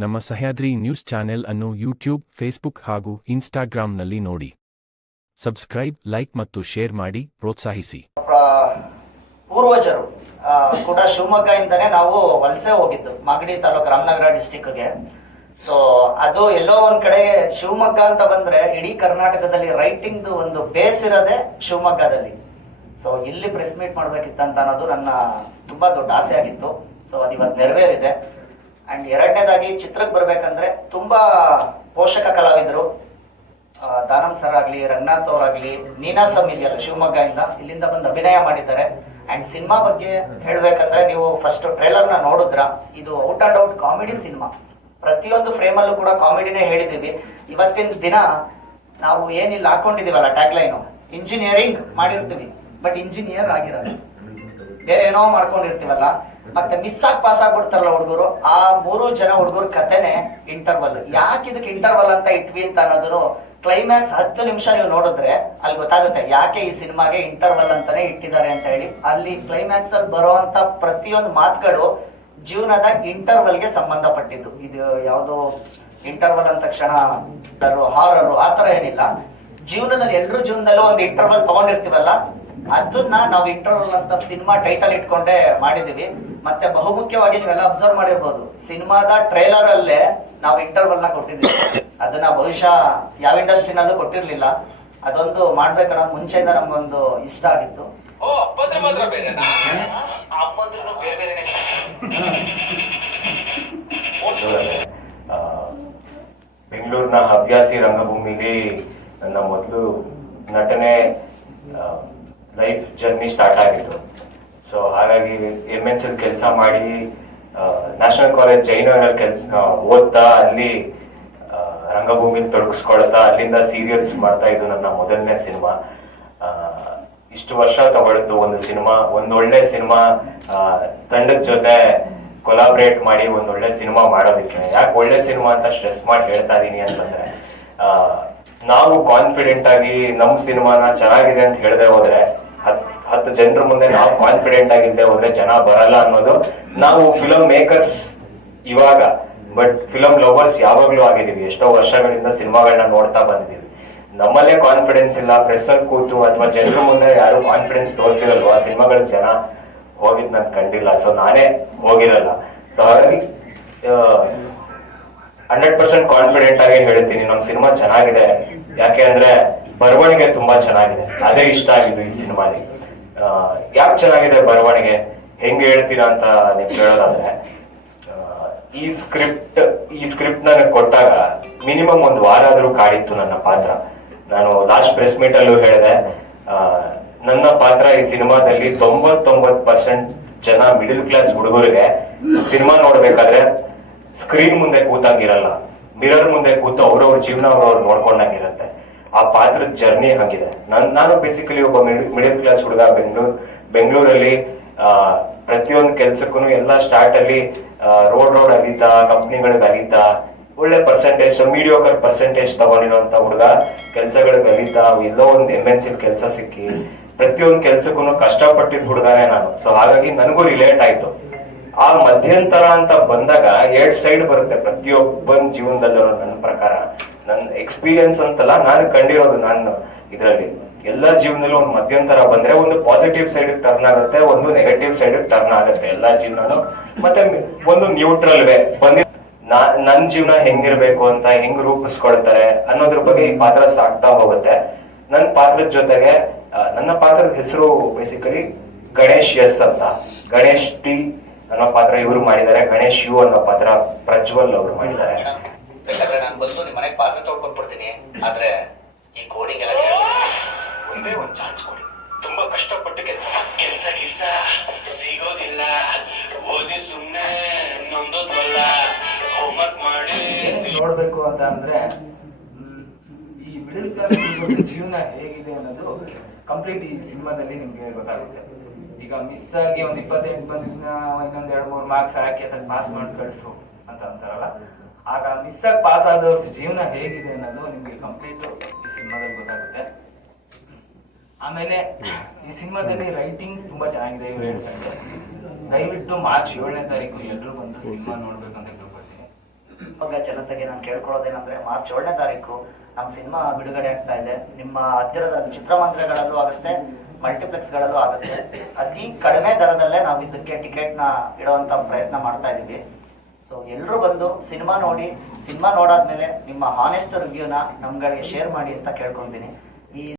ನಮ್ಮ Sahyadri news channel ಅನ್ನು YouTube, Facebook ಹಾಗೂ ಇನ್ಸ್ಟಾಗ್ರಾಂನಲ್ಲಿ ನೋಡಿ. ಸಬ್ಸ್ಕ್ರೈಬ್, ಲೈಕ್ ಮತ್ತು ಶೇರ್ ಮಾಡಿ ಪ್ರೋತ್ಸಾಹಿಸಿ. ಪೂರ್ವಜರು ಕೂಡ ಶಿವಮೊಗ್ಗದಿಂದನೇ ನಾವು ವಲಸೆ ಹೋಗಿದ್ದು ಮಾಗಡಿ ತಾಲೂಕು ರಾಮನಗರ ಡಿಸ್ಟಿಕ್ಗೆ. ಸೊ ಅದು ಎಲ್ಲೋ ಒಂದ್ ಕಡೆ ಶಿವಮೊಗ್ಗ ಅಂತ ಬಂದ್ರೆ ಇಡೀ ಕರ್ನಾಟಕದಲ್ಲಿ ರೈಟಿಂಗ್ ಒಂದು ಬೇಸ್ ಇರೋದೇ ಶಿವಮೊಗ್ಗದಲ್ಲಿ. ಸೊ ಇಲ್ಲಿ ಪ್ರೆಸ್ ಮೀಟ್ ಮಾಡ್ಬೇಕಿತ್ತಂತ ಅನ್ನೋದು ನನ್ನ ತುಂಬಾ ದೊಡ್ಡ ಆಸೆ ಆಗಿತ್ತು. ಸೊ ಅದು ಇವತ್ತು ನೆರವೇರಿದೆ. ಅಂಡ್ ಎರಡನೇದಾಗಿ ಚಿತ್ರಕ್ಕೆ ಬರ್ಬೇಕಂದ್ರೆ ತುಂಬಾ ಪೋಷಕ ಕಲಾವಿದರು, ದಾನಮ್ ಸರ್ ಆಗ್ಲಿ, ರಂಗನಾಥ್ ಅವರಾಗ್ಲಿ, ನೀನಾ ಸಮಿಲಿಯಲ್ಲ ಶಿವಮೊಗ್ಗದಿಂದ ಇಲ್ಲಿಂದ ಬಂದು ಅಭಿನಯ ಮಾಡಿದ್ದಾರೆ. ಅಂಡ್ ಸಿನಿಮಾ ಬಗ್ಗೆ ಹೇಳ್ಬೇಕಂದ್ರೆ ನೀವು ಫಸ್ಟ್ ಟ್ರೇಲರ್ ನ ನೋಡಿದ್ರ, ಇದು out and out comedy cinema. ಪ್ರತಿಯೊಂದು ಫ್ರೇಮ್ ಅಲ್ಲೂ ಕೂಡ ಕಾಮಿಡಿನೇ ಹೇಳಿದೀವಿ. ಇವತ್ತಿನ ದಿನ ನಾವು ಏನಿಲ್ಲ ಹಾಕೊಂಡಿದೀವಲ್ಲ ಟ್ಯಾಗ್ ಲೈನು, ಇಂಜಿನಿಯರಿಂಗ್ ಮಾಡಿರ್ತೀವಿ ಬಟ್ ಇಂಜಿನಿಯರ್ ಆಗಿರಲ್ಲ, ಬೇರೆ ಏನೋ ಮಾಡ್ಕೊಂಡಿರ್ತೀವಲ್ಲ, ಮತ್ತೆ ಮಿಸ್ ಆಗಿ ಪಾಸ್ ಆಗ್ಬಿಡ್ತಾರಲ್ಲ ಹುಡುಗರು. ಆ 3 ಜನ ಹುಡುಗರ ಕಥೆನೆ ಇಂಟರ್ವಲ್. ಯಾಕೆ ಇದಕ್ಕೆ ಇಂಟರ್ವಲ್ ಅಂತ ಇಟ್ವಿ ಅಂತ ಅನ್ನೋದು ಕ್ಲೈಮ್ಯಾಕ್ಸ್ 10 ನಿಮಿಷ ನೀವು ನೋಡಿದ್ರೆ ಅಲ್ಲಿ ಗೊತ್ತಾಗುತ್ತೆ ಯಾಕೆ ಈ ಸಿನಿಮಾಗೆ ಇಂಟರ್ವಲ್ ಅಂತಾನೆ ಇಟ್ಟಿದ್ದಾರೆ ಅಂತ ಹೇಳಿ. ಅಲ್ಲಿ ಕ್ಲೈಮ್ಯಾಕ್ಸ್ ಅಲ್ಲಿ ಬರುವಂತ ಪ್ರತಿಯೊಂದು ಮಾತುಗಳು ಜೀವನದ ಇಂಟರ್ವಲ್ಗೆ ಸಂಬಂಧಪಟ್ಟಿದ್ದು. ಇದು ಯಾವ್ದೋ ಇಂಟರ್ವಲ್ ಅಂದ ತಕ್ಷಣ ಹಾರರು ಆತರ ಏನಿಲ್ಲ. ಜೀವನದಲ್ಲಿ ಎಲ್ರ ಜೀವನದಲ್ಲೂ ಒಂದು ಇಂಟರ್ವಲ್ ತಗೊಂಡಿರ್ತೀವಲ್ಲ, ಅದನ್ನ ನಾವು ಇಂಟರ್ವಲ್ ಅಂತ ಸಿನಿಮಾ ಟೈಟಲ್ ಇಟ್ಕೊಂಡೆ ಮಾಡಿದೀವಿ. ಮತ್ತೆ ಬಹುಮುಖ್ಯವಾಗಿ ನೀವೆಲ್ಲ ಅಬ್ಸರ್ವ್ ಮಾಡಿರ್ಬೋದು, ಸಿನಿಮಾದ ಟ್ರೇಲರ್ ಅಲ್ಲೇ ನಾವು ಇಂಟರ್ವಲ್ ನ ಕೊಟ್ಟಿದ್ದೀವಿ. ಅದನ್ನ ಬಹುಶಃ ಯಾವ ಇಂಡಸ್ಟ್ರಿನಲ್ಲೂ ಕೊಟ್ಟಿರ್ಲಿಲ್ಲ. ಅದೊಂದು ಮಾಡ್ಬೇಕನ್ನೋದು ಮುಂಚೆಯಿಂದ ನಮ್ಗೊಂದು ಇಷ್ಟ ಆಗಿತ್ತು. ಬೆಂಗಳೂರಿನ ಹವ್ಯಾಸಿ ರಂಗಭೂಮಿಲಿ ನನ್ನ ಮೊದಲು ನಟನೆ ಲೈಫ್ ಜರ್ನಿ ಸ್ಟಾರ್ಟ್ ಆಗಿತ್ತು. ಸೊ ಹಾಗಾಗಿ MNC ಕೆಲಸ ಮಾಡಿ ನ್ಯಾಷನಲ್ ಕಾಲೇಜ್ ಜೈನಗರಲ್ಲಿ ಓದ್ತಾ ಅಲ್ಲಿ ರಂಗಭೂಮಿಲಿ ತೊಡಗಿಸ್ಕೊಳ್ತಾ ಅಲ್ಲಿಂದ ಸೀರಿಯಲ್ಸ್ ಮಾಡ್ತಾ ಇದ್ದು ನನ್ನ ಮೊದಲನೇ ಸಿನಿಮಾ. ಇಷ್ಟು ವರ್ಷ ತಗೊಳ್ತು ಒಂದು ಸಿನಿಮಾ, ಒಂದೊಳ್ಳೆ ಸಿನಿಮಾ ತಂಡದ ಜೊತೆ ಕೊಲಾಬ್ರೇಟ್ ಮಾಡಿ ಒಂದೊಳ್ಳೆ ಸಿನಿಮಾ ಮಾಡೋದಕ್ಕೆ. ಯಾಕೆ ಒಳ್ಳೆ ಸಿನಿಮಾ ಅಂತ ಸ್ಟ್ರೆಸ್ ಮಾಡಿ ಹೇಳ್ತಾ ಇದೀನಿ ಅಂತಂದ್ರೆ, ನಾವು ಕಾನ್ಫಿಡೆಂಟ್ ಆಗಿ ನಮ್ಮ ಸಿನಿಮಾನ ಚೆನ್ನಾಗಿದೆ ಅಂತ ಹೇಳದೆ ಹೋದ್ರೆ, 10 ಜನರ ಮುಂದೆ ನಾವು ಕಾನ್ಫಿಡೆಂಟ್ ಆಗಿದ್ದೆ ಹೋದ್ರೆ ಜನ ಬರಲ್ಲ ಅನ್ನೋದು ನಾವು ಫಿಲಂ ಮೇಕರ್ಸ್ ಇವಾಗ, ಬಟ್ ಫಿಲಂ ಲವರ್ಸ್ ಯಾವಾಗ್ಲೂ ಆಗಿದೀವಿ. ಎಷ್ಟೋ ವರ್ಷಗಳಿಂದ ಸಿನಿಮಾಗಳನ್ನ ನೋಡ್ತಾ ಬಂದಿದೀವಿ. ನಮ್ಮಲ್ಲೇ ಕಾನ್ಫಿಡೆನ್ಸ್ ಇಲ್ಲ, ಪ್ರೆಸ್ ಅಲ್ಲಿ ಕೂತು ಅಥವಾ ಜನರ ಮುಂದೆ ಯಾರು ಕಾನ್ಫಿಡೆನ್ಸ್ ತೋರಿಸಿರಲ್ವ, ಆ ಸಿನಿಮಾಗಳಿಗೆ ಜನ ಹೋಗಿದ್ ನನ್ ಕಂಡಿಲ್ಲ. ಸೊ ನಾನೇ ಹೋಗಿರಲ್ಲ. ಸೊ ಹಾಗಾಗಿ 100% ಕಾನ್ಫಿಡೆಂಟ್ ಆಗಿ ಹೇಳ್ತೀನಿ ನಮ್ ಸಿನಿಮಾ ಚೆನ್ನಾಗಿದೆ. ಯಾಕೆ ಅಂದ್ರೆ ಬರವಣಿಗೆ ತುಂಬಾ ಚೆನ್ನಾಗಿದೆ, ಅದೇ ಇಷ್ಟ ಆಗಿದ್ದು ಈ ಸಿನಿಮಾಲಿ. ಯಾಕೆ ಚೆನ್ನಾಗಿದೆ ಬರವಣಿಗೆ ಹೆಂಗ್ ಹೇಳ್ತೀರಾ ಅಂತ ನೀವು ಕೇಳೋದಾದ್ರೆ, ಈ ಸ್ಕ್ರಿಪ್ಟ್ ನನಗೆ ಕೊಟ್ಟಾಗ ಮಿನಿಮಮ್ 1 ವಾರ ಆದ್ರೂ ಕಾಡಿತ್ತು ನನ್ನ ಪಾತ್ರ. ನಾನು ಲಾಸ್ಟ್ ಪ್ರೆಸ್ ಮೀಟ್ ಅಲ್ಲೂ ಹೇಳಿದೆ, ನನ್ನ ಪಾತ್ರ ಈ ಸಿನಿಮಾದಲ್ಲಿ 99% ಜನ ಮಿಡಿಲ್ ಕ್ಲಾಸ್ ಹುಡುಗರಿಗೆ ಸಿನಿಮಾ ನೋಡ್ಬೇಕಾದ್ರೆ ಸ್ಕ್ರೀನ್ ಮುಂದೆ ಕೂತಾಗಿರಲ್ಲ, ಮಿರರ್ ಮುಂದೆ ಕೂತು ಅವ್ರವ್ರ ಜೀವನ ಅವ್ರವ್ರು ನೋಡ್ಕೊಂಡಂಗಿರತ್ತೆ. ಆ ಪಾತ್ರದ ಜರ್ನಿ ಹಂಗಿದೆ. ನಾನು ಬೇಸಿಕಲಿ ಒಬ್ಬ ಮಿಡಿಲ್ ಕ್ಲಾಸ್ ಹುಡುಗ. ಬೆಂಗಳೂರಲ್ಲಿ ಪ್ರತಿಯೊಂದು ಕೆಲ್ಸಕ್ಕೂ ಎಲ್ಲ ಸ್ಟಾರ್ಟ್ ಅಲ್ಲಿ ರೋಡ್ ಅಗೀತಾ, ಕಂಪ್ನಿಗಳಿಗೆ ಅಗೀತಾ, ಒಳ್ಳೆ ಪರ್ಸೆಂಟೇಜ್, ಮೀಡಿಯೋಕರ್ ಪರ್ಸೆಂಟೇಜ್ ತಗೊಂಡಿರುವಂತ ಹುಡುಗ ಕೆಲ್ಸಗಳಿಗೆ ಅಗೀತಾ, ಎಲ್ಲೋ ಒಂದು MNC ಕೆಲಸ ಸಿಕ್ಕಿ ಪ್ರತಿಯೊಂದು ಕೆಲ್ಸಕ್ಕೂ ಕಷ್ಟಪಟ್ಟಿದ್ದ ಹುಡುಗನೇ ನಾನು. ಸೊ ಹಾಗಾಗಿ ನನಗೂ ರಿಲೇಟ್ ಆಯ್ತು. ಆ ಮಧ್ಯಂತರ ಅಂತ ಬಂದಾಗ 2 ಸೈಡ್ ಬರುತ್ತೆ ಪ್ರತಿಯೊಬ್ಬನ ಜೀವನದಲ್ಲೂ. ನನ್ನ ಪ್ರಕಾರ, ನನ್ನ ಎಕ್ಸ್ಪೀರಿಯನ್ಸ್ ಅಂತಲ್ಲ, ನಾನು ಕಂಡಿರೋದು, ನಾನು ಇದರಲ್ಲಿ ಎಲ್ಲಾ ಜೀವನದಲ್ಲೂ ಒಂದು ಮಧ್ಯಂತರ ಬಂದ್ರೆ ಒಂದು ಪಾಸಿಟಿವ್ ಸೈಡ್ ಟರ್ನ್ ಆಗುತ್ತೆ, ಒಂದು ನೆಗೆಟಿವ್ ಸೈಡ್ ಟರ್ನ್ ಆಗುತ್ತೆ ಎಲ್ಲಾ ಜೀವನನು. ಮತ್ತೆ ಒಂದು ನ್ಯೂಟ್ರಲ್ ವೇ ಬಂದಿ ನನ್ ಜೀವನ ಹೆಂಗಿರ್ಬೇಕು ಅಂತ ಹೆಂಗ್ ರೂಪಿಸ್ಕೊಳ್ತಾರೆ ಅನ್ನೋದ್ರ ಬಗ್ಗೆ ಈ ಪಾತ್ರ ಸಾಕ್ತಾ ಹೋಗುತ್ತೆ. ನನ್ನ ಪಾತ್ರದ ಜೊತೆಗೆ ನನ್ನ ಪಾತ್ರದ ಹೆಸರು ಬೇಸಿಕಲಿ ಗಣೇಶ್ ಎಸ್ ಅಂತ. ಗಣೇಶ್ ಟಿ ಅನ್ನೋ ಪಾತ್ರ ಇವರು ಮಾಡಿದ್ದಾರೆ, ಗಣೇಶ್ ಯು ಅನ್ನೋ ಪಾತ್ರ ಪ್ರಜ್ವಲ್ ಅವರು ಮಾಡಿದ್ದಾರೆ. ಬೇಕಾದ್ರೆ ನಾನು ಬಂದು ನಿಮ್ಮ ಮನೆಗೆ ಪಾತ್ರ ತಗೊಂಡ್ಬಿಡ್ತೀನಿ, ಆದ್ರೆ ಈ ಕೋಡಿಂಗ್ ಎಲ್ಲ ಒಂದೇ ಒಂದು ಚಾನ್ಸ್ ಕೊಡಿ. ತುಂಬಾ ಕಷ್ಟಪಟ್ಟು ಕೆಲಸ ಸಿಗೋದಿಲ್ಲ, ಓದಿ ಸುಮ್ಮನೆ ನೊಂದೋದ್ವಲ್ಲ, ಹೋಮ್ವರ್ಕ್ ಮಾಡಿ ನೋಡ್ಬೇಕು ಅಂತ ಅಂದ್ರೆ ಈ ಮಿಡಲ್ ಕ್ಲಾಸ್ ಜೀವನ ಹೇಗಿದೆ ಅನ್ನೋದು ಕಂಪ್ಲೀಟ್ ಈ ಸಿನಿಮಾದಲ್ಲಿ ನಿಮ್ಗೆ ಗೊತ್ತಾಗುತ್ತೆ. ಈಗ ಮಿಸ್ ಆಗಿ ಒಂದು 28 ಬಂದಿದ್ನ ಇನ್ನೊಂದ್ 2-3 ಮಾರ್ಕ್ಸ್ ಹಾಕಿ ಅದನ್ನ ಪಾಸ್ ಮಾಡಿ ಕಳಿಸು ಅಂತ ಅಂತಾರಲ್ಲ, ಆಗ ಮಿಸ್ ಆಗಿ ಪಾಸ್ ಆದವ್ರ ಜೀವನ ಹೇಗಿದೆ ಅನ್ನೋದು ನಿಮ್ಗೆ ಕಂಪ್ಲೀಟ್ ಈ ಸಿನಿಮಾದಲ್ಲಿ ಗೊತ್ತಾಗುತ್ತೆ. ಆಮೇಲೆ ಈ ಸಿನಿಮಾದಲ್ಲಿ ರೈಟಿಂಗ್ ತುಂಬಾ ಚೆನ್ನಾಗಿದೆ ಇವ್ರು ಹೇಳ್ತಾರೆ. ದಯವಿಟ್ಟು ಮಾರ್ಚ್ 7ನೇ ತಾರೀಕು ಎಲ್ಲರೂ ಬಂದು ಸಿನಿಮಾ ನೋಡ್ಬೇಕಂತ ಕೇಳ್ಕೊಳ್ತೀನಿ. ಶಿವಮೊಗ್ಗ ಜನತೆಗೆ ನಾನು ಕೇಳ್ಕೊಳ್ಳೋದೇನಂದ್ರೆ ಮಾರ್ಚ್ 7ನೇ ತಾರೀಕು ನಮ್ಮ ಸಿನಿಮಾ ಬಿಡುಗಡೆ ಆಗ್ತಾ ಇದೆ. ನಿಮ್ಮ ಹತ್ತಿರದ ಚಿತ್ರಮಂದಿರಗಳಲ್ಲೂ ಆಗುತ್ತೆ, ಮಲ್ಟಿಪ್ಲೆಕ್ಸ್ಗಳಲ್ಲೂ ಆಗುತ್ತೆ. ಅತಿ ಕಡಿಮೆ ದರದಲ್ಲೇ ನಾವು ಇದಕ್ಕೆ ಟಿಕೆಟ್ನ ಇಡುವಂತ ಪ್ರಯತ್ನ ಮಾಡ್ತಾ ಇದೀವಿ. ಸೊ ಎಲ್ಲರೂ ಬಂದು ಸಿನಿಮಾ ನೋಡಿ, ಸಿನಿಮಾ ನೋಡಾದ್ಮೇಲೆ ನಿಮ್ಮ ಹಾನೆಸ್ಟ್ ರಿವ್ಯೂನ ನಮ್ಗಳಿಗೆ ಶೇರ್ ಮಾಡಿ ಅಂತ ಕೇಳ್ಕೊಂತೀನಿ. ಈ